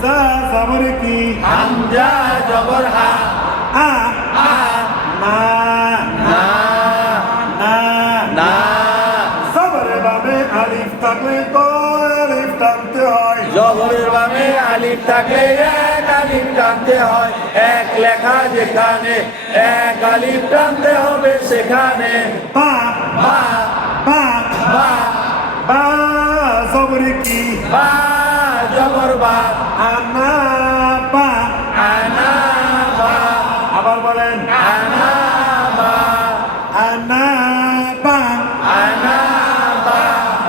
হামজা জবর কি হামজা জবর হা আ আ না না না না জবরে বামে আলিফ থাকলে তো আলিফ টানতে হয় জবরের বামে আলিফ থাকলে এক আলিফ টানতে হয় এক লেখা যেখানে এক আলিফ টানতে হবে সেখানে বা বা বা বা বা জবর কি বা জবর বা আনা বা আনা বা আবার বলেন আনা বা আনা বা আনা বা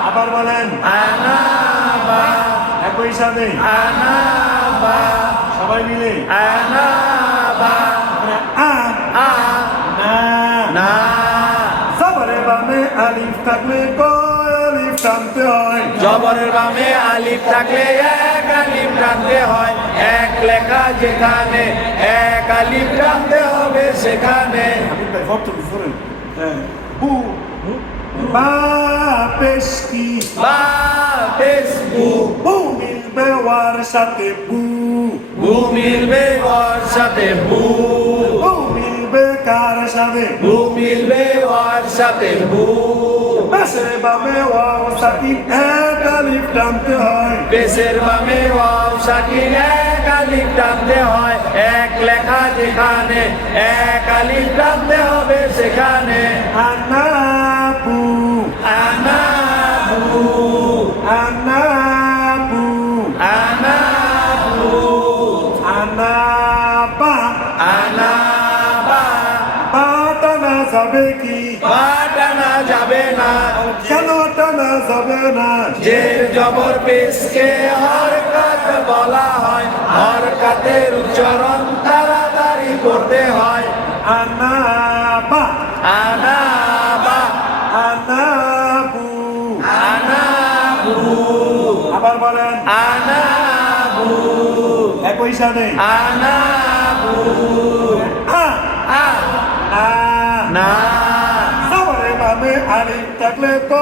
আবার বলেন আনা বা একই সাথে আনা বা সবাই মিলে আনা বা আ আ না না জবরে বামে আলিফ থাকলে তো আলিফ টানতে হয় জবরের বামে আলিফ থাকলে এক আলিফ টানতে হয় এক লেখা যেখানে এক আলিফ টানতে হবে সেখানে আমি ভাই ফটো করেন বু বা পেশ কি বা পেশবু বু মিলবে ওয়ার সাথে বু বু মিলবে ওর সাথে বু বু মিলবে কার সাথে বু মিলবে ওর সাথে বু পেশে বামে ওয়াও সাকিন এক আলিফ টানতে হয় পেশের বামে ওয়াও সাকিন এক আলিফ টানতে হয় এক লেখা যেখানে এক আলিফ টানতে হবে সেখানে আনা বু আনা বু আনা বু আনা বু আনা বা আনা বা বা টানা যাবে কি বা টানা যাবে না কেন টানা যাবে না জের জবর পেশকে হরকত বলা হয় হরকতের উচ্চারণ তাড়াতাড়ি করতে হয় আনা বা আনা বা আনা বু আনা বু আবার বলেন আনা বু একই সাথে আনা বু আ আ না না জবরে বামে আলিফ থাকলে তো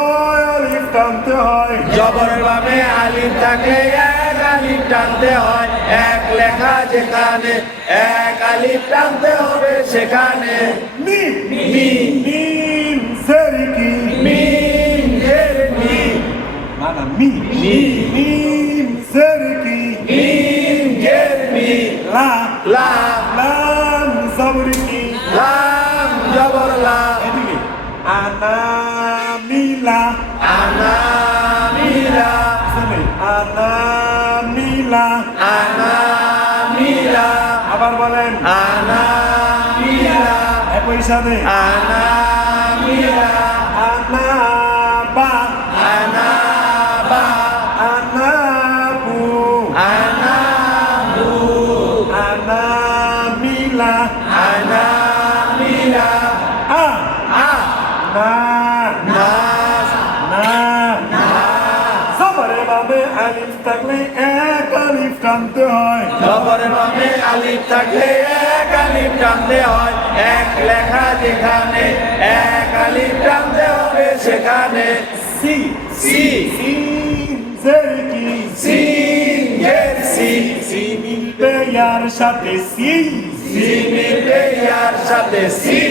আলিফ টানতে হয় জবরের বামে আলিফ থাকলে এক আলিফ টানতে হয় এক লেখা যেখানে এক আলিফ টানতে হবে সেখানে মিম মি মিম সেরিকি মিম জের মি না না মি মি মিম সেরিকি মিম জের মি লা লা লাম জবরিকি লাম জবর লা এদিকে আনা মিলা আনা মিলা শুনে আনা মিলা আনা মিলা আবার বলেন আনা মিলা একই সাথে আনা মিলা আনা বা আনা বা আনা বু আনা বু আনা মিলা আনা মিলা আ আ না না না জবরে বামে আলিফ থাকলে এক আলিফ টানতে হয় জবরের বামে আলিফ থাকলে এক আলিফ টানতে হয় এক লেখা যেখানে এক আলিফ টানতে হবে সেখানে সি সি সিন সেরিকি সিন জের সি সি মিলবে ইয়ার সাথে সি সি মিলবে ইয়ার সাথে সি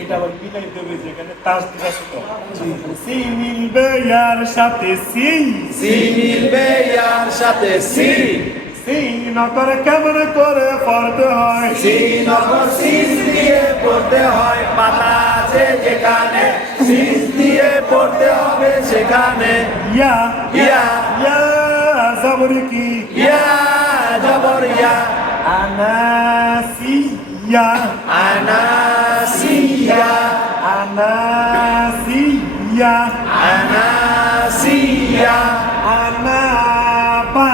এটা আবার মিলাই দেবে যেখানে তাসদিদ আছে তো সি মিলবে ইয়ার সাথে সি সি মিলবে ইয়ার সাথে সি সি নকর কেমন করে পড়তে হয় সিন অপর সিন দিয়ে পড়তে হয় পাতা আছে যেখানে সিন দিয়ে পড়তে হবে সেখানে ইয়া ইয়া ইয়া জবরিকি ইয়া জবর ইয়া আনাসিয়া আনাসিয়া আনাসিয়া আনাসিয়া আনাবা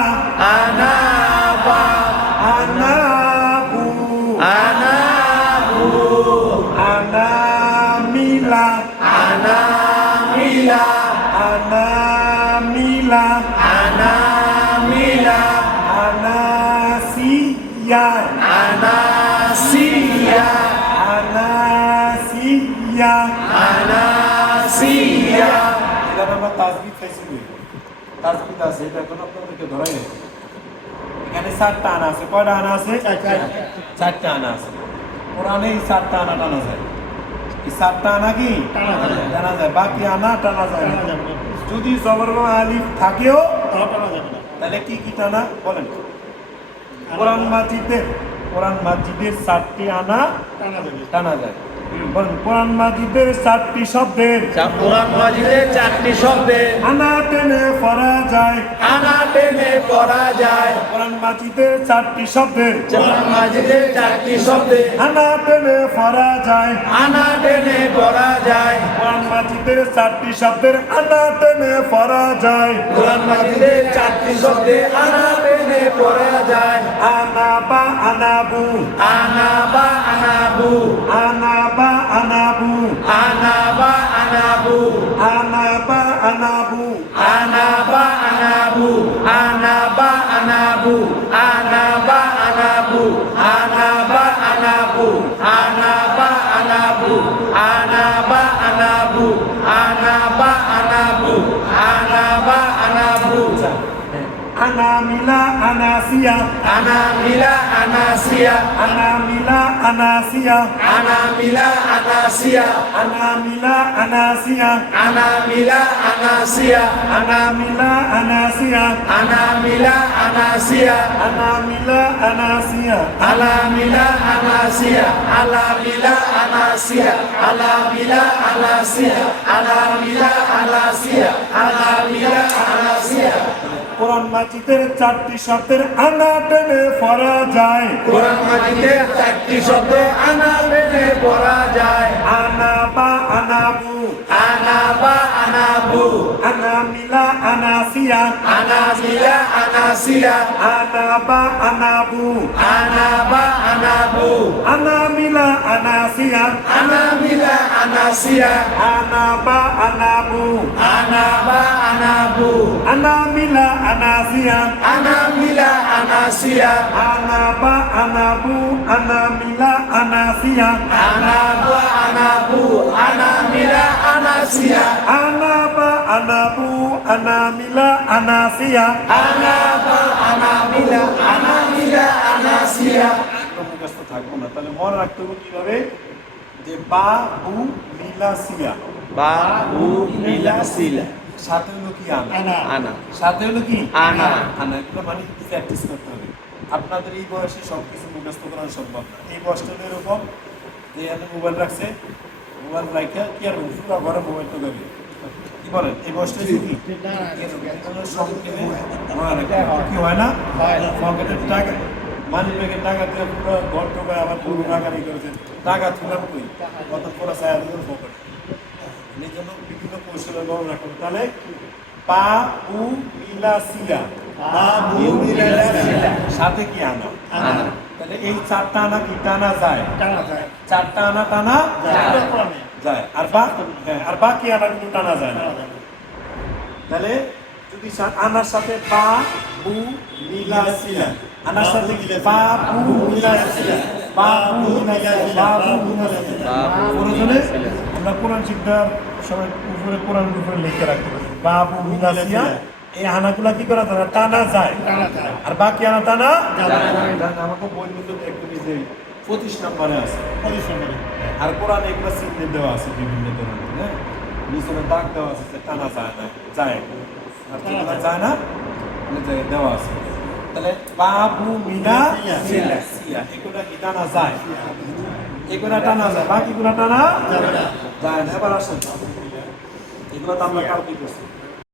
আনাবা আনাবু আনাবু আনামিলা আনামিলা আনামিলা আনামিলা আনাসিয়া আনাসিয়া আনাসিয়া আনাসিয়া এটা আমরা তাসবিদ পাইছি তাসবিদ আছে এটা এখন আপনাদেরকে ধরাই নাই এখানে এখানে 4টা আনা আছে। কয়টা আনা আছে? 4টা আনা আছে। কোরআনে এই 4টা আনা টানা যায়। এই 4টা আনা কি টানা যায়, বাকি আনা টানা যায় না। যদি জবর বা আলিফ থাকেও তাহলে কি কি টানা বলেন? কোরআন মাজিদের 4টি আনা টানা যায়। বলেন কোরআন মাজিদের 4টি শব্দের কোরআন মাজিদে 4টি শব্দে আনা টেনে পড়া যায়। আনা টেনে পড়া যায়। কোরআন মাজিদের 4টি শব্দের কোরআন মাজিদে 4টি শব্দে আনা টেনে পড়া যায়। আনা টেনে পড়া যায়। কোরআন মাজিদের 4টি শব্দের আনা টেনে পড়া যায়। কোরআন মাজিদে 4টি শব্দে আনা টেনে পড়া যায়। আনা বা আনাবু, আনা বা আনাবু, আনা বা আনাবু, আনা বা আনাবু, আনা বা আনাবু, আনা বা আনাবু, আনা বা আনাবু, আনা বা আনাবু, আনা বা আনাবু, আনা বা আনাবু, আনা বা আনাবু, আনা বা আনাবু, আনা বা আনাবু, আনা মিলা আনাসিয়া, আনা মিলা আনাসিয়া, আনা মিলা আনাসিয়া, আনা মিলা আনাসিয়া, আনা মিলা আনাসিয়া, আনা মিলা আনাসিয়া, আনা মিলা আনাসিয়া, আনা মিলা আনাসিয়া, আনা মিলা আনাসিয়া, আলা মিলা আনাসিয়া, আলা মিলা আনাসিয়া, আলা মিলা আনাসিয়া, আলা মিলা আনাসিয়া, আলা মিলা আনাসিয়া। কোরআন মাজিদের 4টি শব্দের আনা টেনে পড়া যায়। কোরআন মাজিদে 4টি শব্দ আনা টেনে পড়া যায়। আনা বা আনাবু, আনা বা আনাবু, আনা মিলা আনাসিয়া, আনা মিলা আনাসিয়া, আনা বা আনাবু, আনা বা আনাবু, আনা মিলা আনাসিয়া, আনা মিলা আনাসিয়া, আনা বা আনাবু, আনা বা আনাবু, আনা মিলা আনাসিয়া, আনা মিলা আনাসিয়া, আনা বা আনাবু, আনা মিলা আনাসিয়া, আনা বা আনাবু, আনা মিলা আনাসিয়া, আনা বা আনাবু, আনা মিলা আনাসিয়া। আনা বা আনা মিলা, আনা মিলা আনাসিয়া। মুখস্থ থাকবো না, তাহলে মনে রাখতে হবে কিভাবে যে বা উ মিলা সিয়া, বা উ মিলা সিলা, সাথে হলো কি আনা, আনা, সাথে হলো কি আনা। আনা। এগুলো মানে প্র্যাকটিস করতে হবে। আপনাদের এই বয়সে সব কিছু মুখস্থ করা সম্ভব না। এই বয়সটা হলো এরকম যে এখানে মোবাইল রাখছে, মোবাইল রাখা কি আর পুরো ঘরে মোবাইল তো দেবে, কি বলেন? এই বয়সটা কি সংক্ষেপে মনে রাখতে হবে। কি হয় না? পকেটের টাকা, মানি ব্যাগের টাকা দিয়ে পুরো ঘর টোকায় আবার পুরো টাকা নিয়ে করেছেন, টাকা তুলাম কই কত পুরো ছায়া দিল পকেট। এই জন্য বিভিন্ন কৌশলের গরম রাখতে হবে। তাহলে পা উ মিলা সিয়া, সাথে কি আনা, তাহলে এই 4টা আনা কি টানা যায়? 4টা আনা টানা যায়। আর বাকি আনা কিন্তু টানা যায় না। তাহলে যদি আনার সাথে পা বু মিলা সিয়া, আনার সাথে পা বু মিলা সিয়া, পা বু মিলা সিয়া, পা বু মিলা সিয়া। প্রয়োজনে আমরা কোরআন শিক্ষার সময় উপরে কোরআনের উপরে লিখে রাখতে পারি বা বু মিলা সিয়া। এই আনাগুলা কি করা যায়? টানা যায়। আর বাকি আনা টানা আমাকে বই মধ্যে একদম যে 25 নম্বরে আছে, 25 নম্বরে। আর কোরআনে এগুলো চিহ্ন দেওয়া আছে বিভিন্ন ধরনের, হ্যাঁ, নিচে দাগ দেওয়া আছে যে টানা যায় না, যায়, আর যেগুলো যায় না দেওয়া আছে। তাহলে বাবু মিনা সিয়া এগুলা কি টানা যায়? এগুলা টানা যায়, বাকিগুলা টানা যায় না। এবার আসেন, এগুলো তো আমরা কালকে করছি।